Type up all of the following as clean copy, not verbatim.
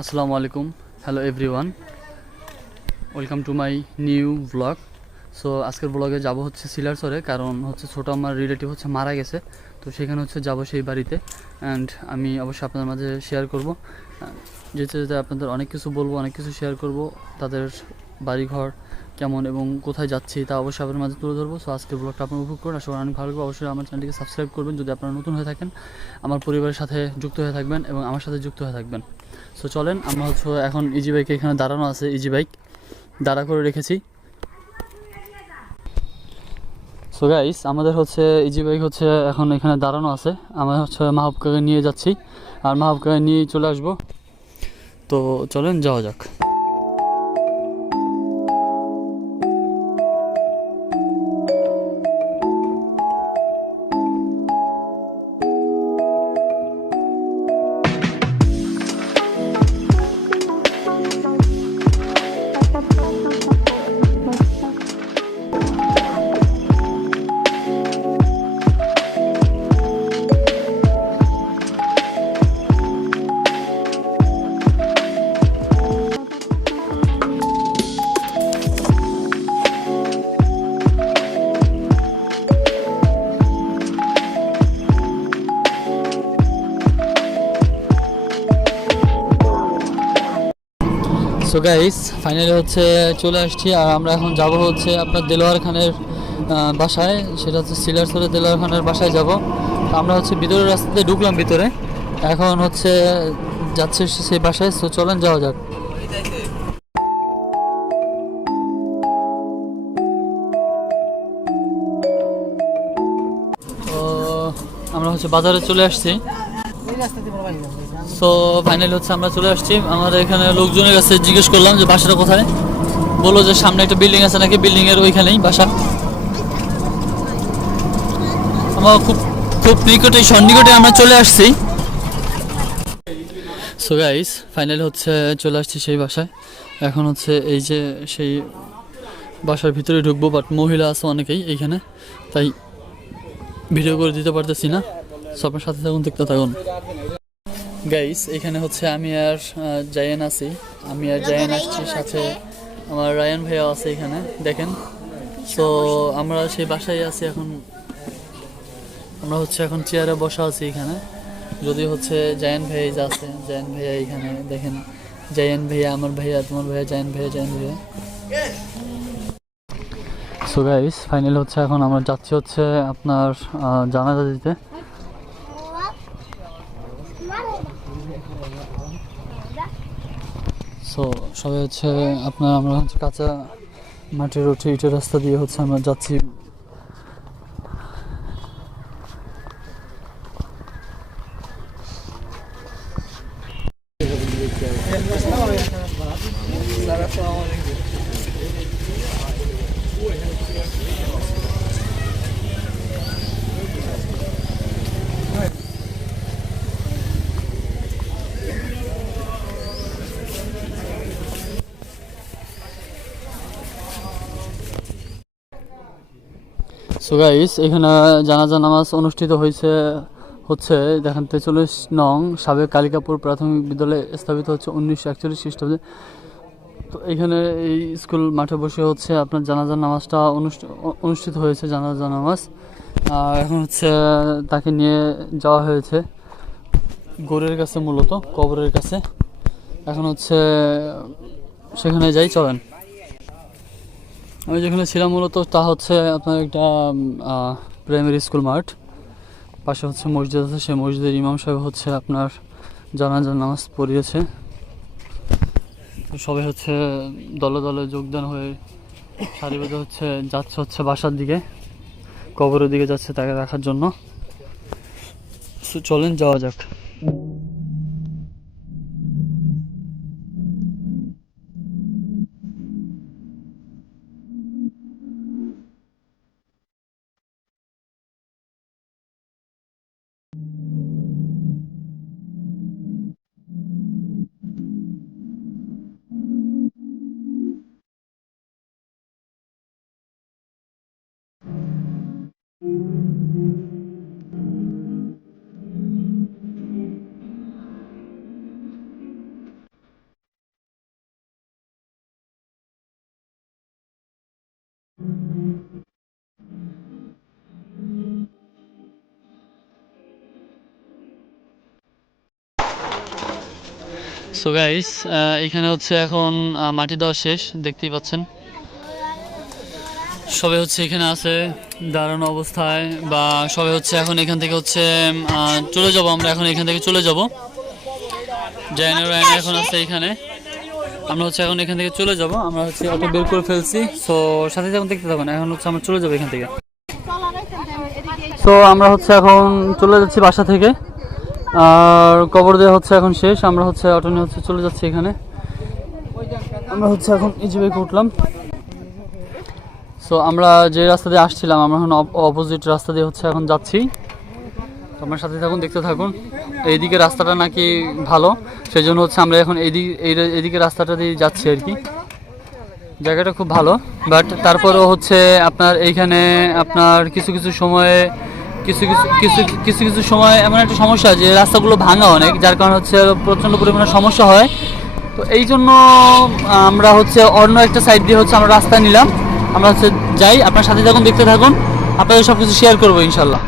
আসসালামু আলাইকুম, hello everyone, welcome to my new blog. So আজকের ব্লগে যাব হচ্ছে সিলারসরে, কারণ হচ্ছে ছোটো আমার রিলেটিভ হচ্ছে মারা গেছে। তো সেখানে হচ্ছে যাব সেই বাড়িতে, অ্যান্ড আমি অবশ্যই আপনাদের মাঝে শেয়ার করব। যেতে যেতে আপনাদের অনেক কিছু বলবো, অনেক কিছু শেয়ার করব, তাদের বাড়িঘর কেমন এবং কোথায় যাচ্ছি তা অবশ্যই আপনার মাঝে তুলে ধরবো। সো আজকের ব্লগটা আপনারা উপভোগ করুন, আসলে অনেক ভালো লাগবে। অবশ্যই আমার চ্যানেলটিকে সাবস্ক্রাইব করবেন যদি আপনারা নতুন হয়ে থাকেন, আমার পরিবারের সাথে যুক্ত হয়ে থাকবেন এবং আমার সাথে যুক্ত হয়ে থাকবেন। সো চলেন, আমরা হচ্ছে এখন ইজি বাইকে এখানে দাঁড়ানো আছে, ইজি বাইক দাঁড়া করে রেখেছি। সো গাইস, আমাদের হচ্ছে ইজি বাইক হচ্ছে এখন এখানে দাঁড়ানো আছে, আমরা হচ্ছে মাহবুবকে নিয়ে যাচ্ছি আর মাহবুবকে নিয়ে চলে আসবো। তো চলেন যাওয়া যাক। সো গাইস, ফাইনালি হচ্ছে চলে আসছি, আর আমরা এখন যাব হচ্ছে আপনার দেলোয়ার খানের বাসায়। সেটা হচ্ছে সিলারসরে দেলোয়ার খানের বাসায় যাব। আমরা হচ্ছে ভিতরের রাস্তাতে ঢুকলাম ভিতরে, এখন হচ্ছে যাচ্ছে সেই বাসায়। সো চলেন যাওয়া যাক। তো আমরা হচ্ছে বাজারে চলে আসছি। সো ফাইনালি হচ্ছে আমরা চলে আসছি। আমাদের এখানে লোকজনের কাছে জিজ্ঞেস করলাম যে বাসাটা কোথায়, বললো যে সামনে একটা বিল্ডিং আছে নাকি, বিল্ডিংয়ের ওইখানেই বাসা। আমার খুব খুব নিকটে, সন্নিকটে আমরা চলে আসছি। সো গাইস, ফাইনালি হচ্ছে চলে আসছি সেই বাসায়। এখন হচ্ছে এই যে সেই বাসার ভিতরে ঢুকবো, বাট মহিলা আছে অনেকেই এইখানে, তাই ভিডিও করে দিতে পারতেছি না। সো আপনার সাথে থাকুন, দেখতে থাকুন। গাইস, এখানে হচ্ছে আমি আর জায়ান আছি, আমি আর জায়ান আসছি, সাথে আমার রায়ান ভাইয়া আছে এখানে, দেখেন। সো আমরা সেই বাসায় আছি এখন। আমরা হচ্ছে এখন চেয়ারে বসা আছি এখানে, যদি হচ্ছে জায়ান ভাইয়া যে আছে, জায়ান ভাইয়া এখানে দেখেন। জায়ান ভাইয়া, আমার ভাইয়া, তোমার ভাইয়া, জায়ান ভাইয়া, জায়ান ভাইয়া। সো গাইস, ফাইনাল হচ্ছে এখন আমরা যাচ্ছি হচ্ছে আপনার জানাজা দিতে। সো সবাই হচ্ছে আপনার, আমরা হচ্ছে কাঁচা মাটির উঠে ইটের রাস্তা দিয়ে হচ্ছে আমরা যাচ্ছি। সো গাইস, এখানে জানাজা নামাজ অনুষ্ঠিত হয়েছে হচ্ছে দেখেন 43 নং সাবেক কালিকাপুর প্রাথমিক বিদ্যালয়ে স্থাপিত হচ্ছে 1941 খ্রিস্টাব্দে। তো এখানে এই স্কুল মাঠে বসে হচ্ছে আপনার জানাজা নামাজটা অনুষ্ঠিত হয়েছে, জানাজা নামাজ। আর এখন হচ্ছে তাকে নিয়ে যাওয়া হয়েছে গোরের কাছে, মূলত কবরের কাছে। এখন হচ্ছে সেখানে যাই, চলেন। আমি যেখানে ছিলাম মূলত তা হচ্ছে আপনার একটা প্রাইমারি স্কুল মাঠ, পাশে হচ্ছে মসজিদ আছে, সেই মসজিদের ইমাম সাহেব হচ্ছে আপনার জানাজার নামাজ পড়িয়েছে। তো সবাই হচ্ছে দলে দলে যোগদান হয়ে সারিবদ্ধ হচ্ছে যাচ্ছে হচ্ছে বাসার দিকে, কবরের দিকে যাচ্ছে তাকে রাখার জন্য। চলেন যাওয়া যাক। সো গাইস, এখানে হচ্ছে এখন মাটি দেওয়া শেষ, দেখতেই পাচ্ছেন। সবাই হচ্ছে এখানে আছে দাঁড়ানো অবস্থায়, বা সবাই হচ্ছে এখন এখান থেকে হচ্ছে চলে যাব। আমরা এখন এখান থেকে চলে যাব। জায়না রায়না এখন আছে এখানে। আমরা হচ্ছে এখন এখান থেকে চলে যাব। আমরা হচ্ছে অটো বের করে ফেলছি। সো সাথে যখন দেখতে থাকুন, এখন হচ্ছে আমরা চলে যাবো এখান থেকে। সো আমরা হচ্ছে এখন চলে যাচ্ছি বাসা থেকে, আর কবর দেওয়া হচ্ছে এখন শেষ। আমরা হচ্ছে অটো নিয়ে হচ্ছে চলে যাচ্ছি এখানে। আমরা হচ্ছে এখন ইজিবাইকে উঠলাম। সো আমরা যে রাস্তা দিয়ে আসছিলাম, আমরা এখন অপোজিট রাস্তা দিয়ে হচ্ছে এখন যাচ্ছি। আপনার সাথে থাকুন, দেখতে থাকুন। এইদিকে রাস্তাটা নাকি ভালো, সেই জন্য হচ্ছে আমরা এখন এইদিকে রাস্তাটা দিয়ে যাচ্ছি আর কি। জায়গাটা খুব ভালো, বাট তারপরেও হচ্ছে আপনার এইখানে আপনার কিছু কিছু সময়ে কিছু সময় এমন একটা সমস্যা যে রাস্তাগুলো ভাঙা অনেক, যার কারণে হচ্ছে প্রচণ্ড পরিমাণে সমস্যা হয়। তো এই জন্য আমরা হচ্ছে অন্য একটা সাইড দিয়ে হচ্ছে আমরা রাস্তা নিলাম। আমরা হচ্ছে যাই, আপনার সাথে থাকুন, দেখতে থাকুন। আপনাদের সব কিছু শেয়ার করবো ইনশাল্লাহ।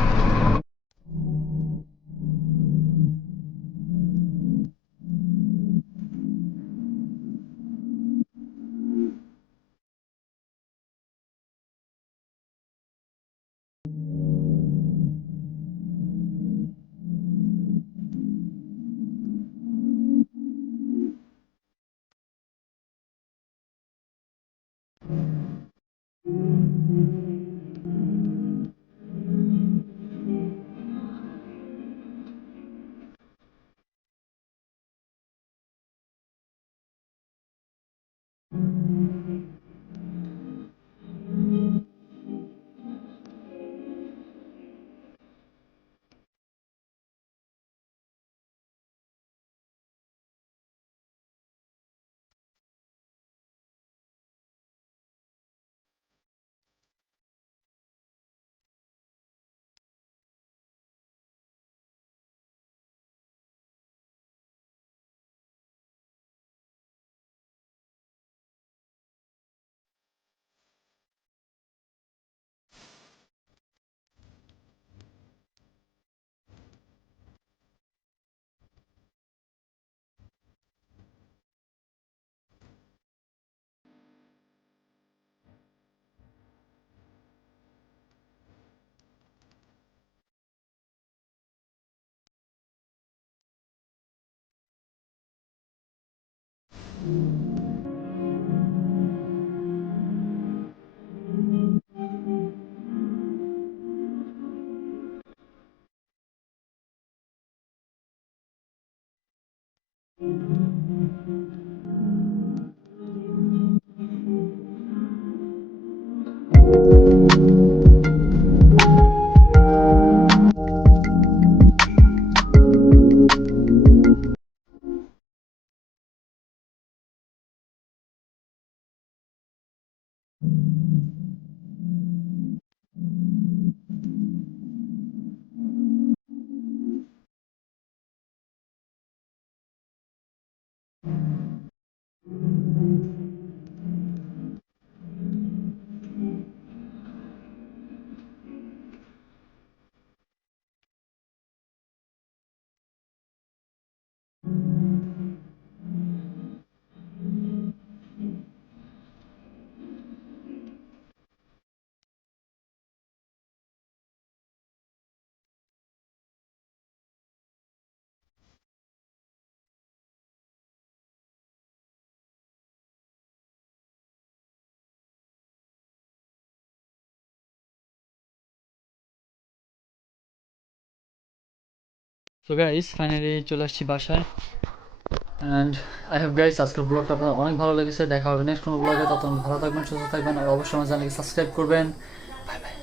সো গাইস, ফাইনালি চলে আসছি বাসায়। অ্যান্ড আই হ্যাভ গাইস, আজকের ব্লগটা আপনার অনেক ভালো লেগেছে। দেখা হবে নেক্সট কোনো ব্লগে। ততক্ষণ ভালো থাকবেন, সুস্থ থাকবেন, আর অবশ্যই আমার চ্যানেলকে সাবস্ক্রাইব করবেন। Bye bye.